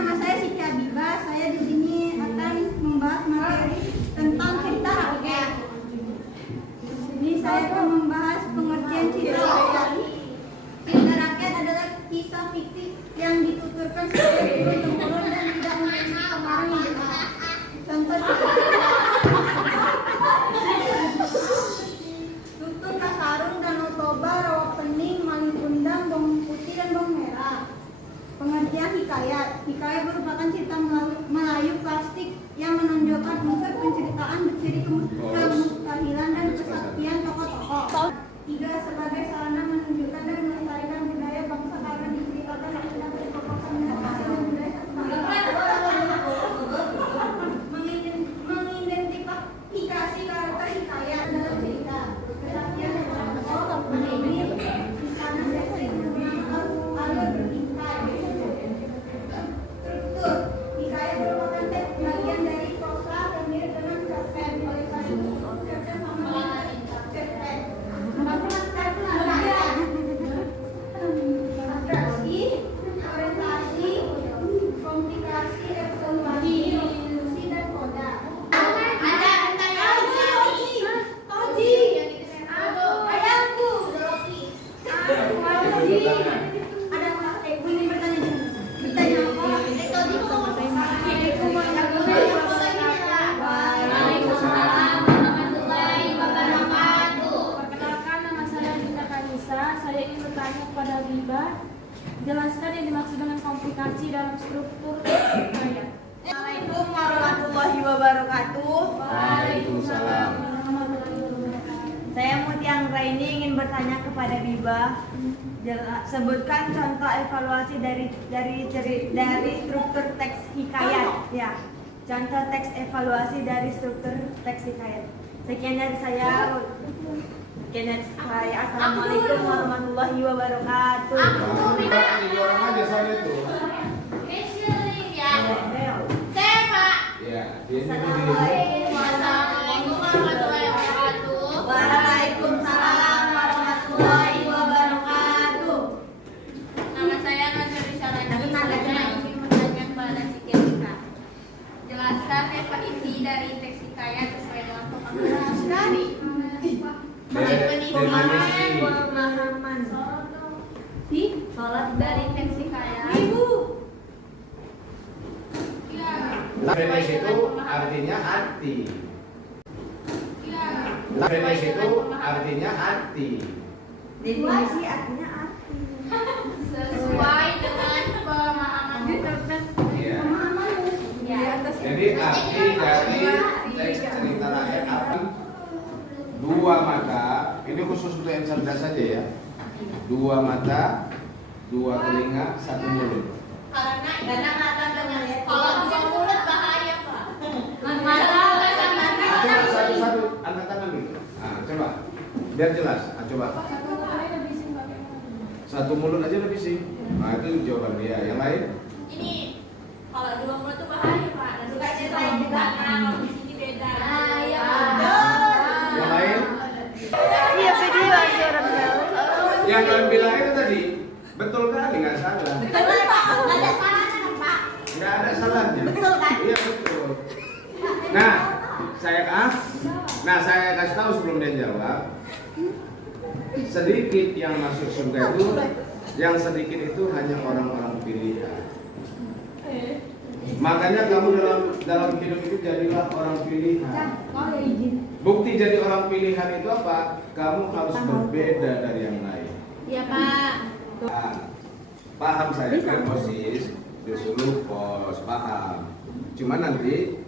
nama saya Siti Habibah. Saya di sini akan membahas materi tentang cerita rakyat. Di sini saya akan membahas pengertian cerita rakyat. Cerita rakyat adalah kisah fiktif yang dituturkan secara turun-temurun dan tidak memiliki pengaruh. Contoh Tutur Kasarung, Danau Toba, Rawa Pening, Malin Kundang, Bawang Putih, dan Bawang Merah. Pengertian hikayat. Hikayat merupakan cerita Melayu klasik yang menonjolkan unsur penceritaan berciri kemustahilan dan kesaktian tokoh-tokoh. 3. Sebagai sarana menunjukkan dan melestarikan budaya bangsa karena diceritakan langsung dari tokoh dan budaya mengidentifikasi karakter hikayat dalam cerita. Kesaktian dan tokoh ini istana desa alur bertingkai. Struktur hikayat merupakan teks bagian dari prosa yang mirip dengan cerpen. Oleh karena itu, cerpen sama cerpen. Abstraksi, orientasi, komplikasi, evaluasi, ilusi, dan koda. Saya ingin bertanya kepada Habibah, jelaskan yang dimaksud dengan komplikasi dalam struktur hikayat. Assalamualaikum warahmatullahi wabarakatuh. Waalaikumsalam. Saya Muti Anggraini ingin bertanya kepada Habibah. Sebutkan contoh evaluasi dari struktur teks hikayat. Ya, contoh teks evaluasi dari struktur teks hikayat. Sekian dari saya. Assalamualaikum warahmatullahi wabarakatuh. Orang aja saya itu. Ya, Assalamualaikum warahmatullahi wabarakatuh. Waalaikumsalam warahmatullahi wabarakatuh. Nama saya Nazari Syarani. Saya ingin bertanya kepada Siti Habibah. Jelaskan definisi dari teks hikayat sesuai dengan pemahaman. Pemahaman. Sholat Dari teks hikayat. Definisi itu artinya arti. Definisi itu artinya arti. Definisi artinya arti. Sesuai dengan pemahaman. Iya. Ya. Jadi arti dari teks cerita rakyat apa? Dua mata, ini khusus untuk yang cerdas saja ya. Dua mata, dua telinga, satu mulut. Karena mata dengan kalau dua mulut bahaya, Pak. Coba satu-satu angkat tangan gitu. Nah, coba biar jelas. Nah, coba. Satu mulut aja udah bising. Nah, itu jawaban dia. Yang lain? Ini kalau dua mulut tuh bahaya, Pak. Dan suka cerita juga. Kalau di sini beda. Yang lain? Iya, video aja orang tahu. Yang kalian bilang itu tadi betul kali, nggak salah. Betul, Pak. Nggak ada salahnya, Pak. Nggak ada salahnya. Betul kan? Iya betul. Nah, saya kasih tahu sebelum dia jawab. Sedikit yang masuk surga itu, yang sedikit itu hanya orang-orang pilihan. Makanya kamu dalam hidup itu jadilah orang pilihan. Bukti jadi orang pilihan itu apa? Kamu harus berbeda dari yang lain. Iya, Pak. Paham saya kan posis disuruh pos, paham. Cuma nanti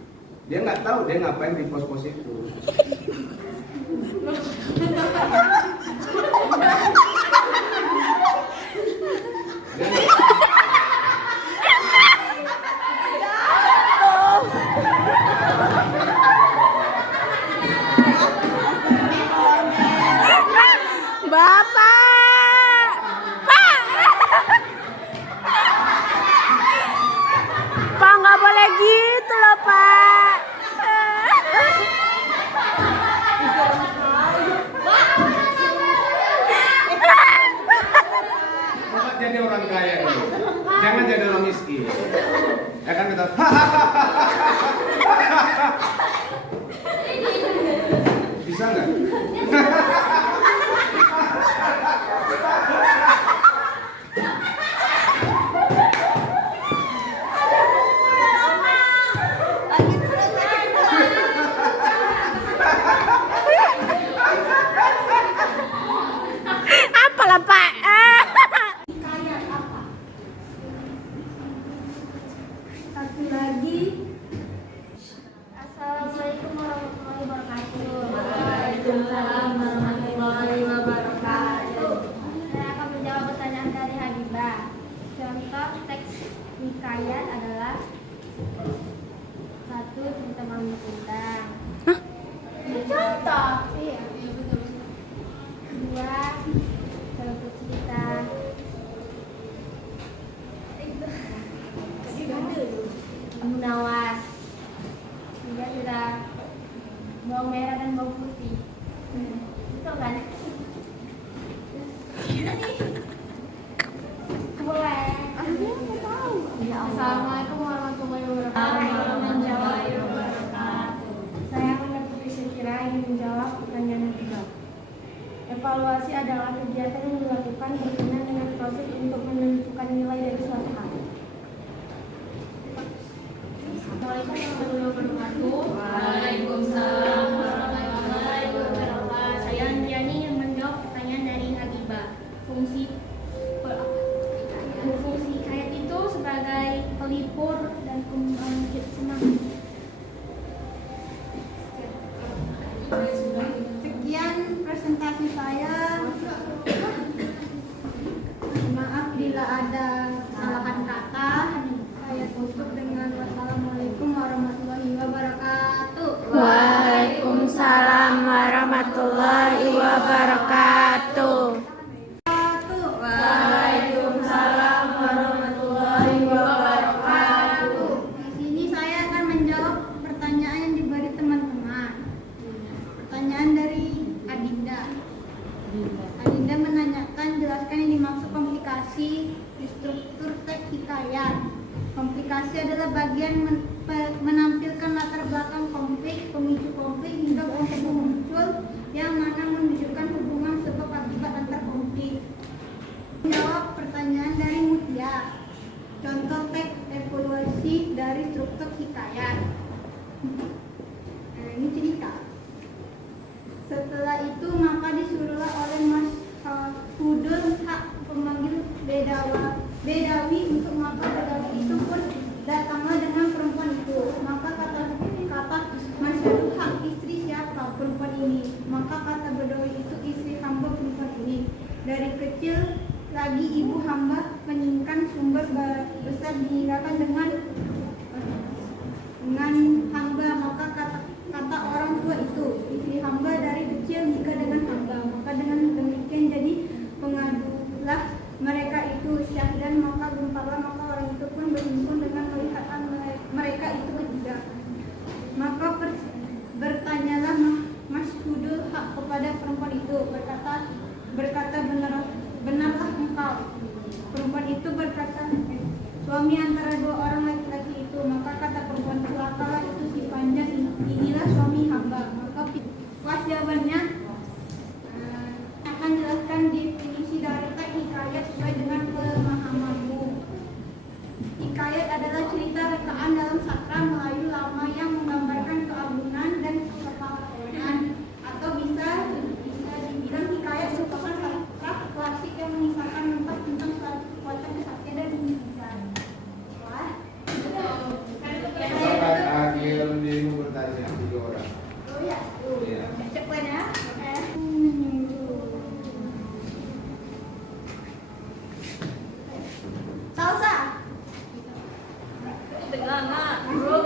dia nggak tahu dia ngapain di pos-pos itu. Dia Pak, nggak boleh gitu loh, Pak. Coba jadi orang kaya dulu. Jangan jadi orang miskin. Ya kan kita bisa nggak? Lagi terus Apalah Pak? hikayat apa? Satu lagi. Assalamualaikum warahmatullahi wabarakatuh. Waalaikumsalam warahmatullahi wabarakatuh. Saya akan menjawab pertanyaan dari Habibah. Contoh teks hikayat adalah satu cerita Mami Undang. Contoh. Iya. Dua suatu cerita Abu Nawas. Tiga cerita bawang merah dan bawang putih. Itu kan? Boleh. Assalamualaikum warahmatullahi wabarakatuh. Saya Ahmad Putri Syakira ingin menjawab pertanyaan yang kedua. Evaluasi adalah kegiatan yang dilakukan berkenaan dengan proses untuk menentukan nilai dari suatu hal. Assalamualaikum warahmatullahi wabarakatuh. Waalaikumsalam warahmatullahi wabarakatuh. Saya Andriani yang menjawab pertanyaan dari Habibah. Fungsi hikayat itu sebagai pelipur dan pembangkit semangat. Sekian presentasi saya. Maaf bila ada kesalahan kata. Saya tutup dengan wassalamualaikum warahmatullahi wabarakatuh. Waalaikumsalam warahmatullahi wabarakatuh. Waalaikumsalam warahmatullahi wabarakatuh. Di sini saya akan menjawab pertanyaan yang diberi teman-teman. Pertanyaan dari Adinda. Adinda menanyakan jelaskan yang dimaksud komplikasi di struktur teks hikayat. Komplikasi adalah bagian menampilkan latar belakang konflik, pemicu konflik hingga konflik muncul yang mana menunjukkan hubungan sebab akibat antar konflik. Menjawab pertanyaan dari Mutia. Contoh teks evaluasi dari struktur hikayat. Nah, ini cerita. Setelah itu maka disuruhlah oleh Mas Hudul hak pemanggil Bedawi untuk maka Bedawi itu pun datanglah dengan perempuan itu. Maka kata Mas Hudul hak istri siapa perempuan ini? Maka kata Bedawi itu istri hamba perempuan ini. Dari kecil lagi ibu hamba menyimpan sumber besar dihinggakan dengan hamba. Maka kata orang tua itu istri hamba dari kecil nikah dengan hamba. Maka dengan demikian jadi pengadulah mereka itu syahidan. Maka gemparlah maka orang itu pun berhimpun dengan kelihatan mereka itu ketiga. Maka bertanyalah Mas Hudul hak kepada perempuan itu, berkata benarlah engkau. Perempuan itu berkata, suami antara dua orang laki-laki itu. Maka kata perempuan, celakalah itu si panjang, inilah suami hamba. Maka pas jawabannya akan jelaskan definisi dari teks hikayat sesuai dengan pemahamanmu. Hikayat adalah cerita rekaan dalam sastra Melayu lama yang menggambarkan keagungan dan kepahlawanan, atau bisa dibilang hikayat merupakan sastra klasik yang mengisahkan lengkap tentang suatu kekuatan kesaktian dan kemuliaan. Wah, Silakan akhir dirimu bertanya tiga orang. oh ya, Iya. cepat ya. Salsa. Tengah, Mak. Bro.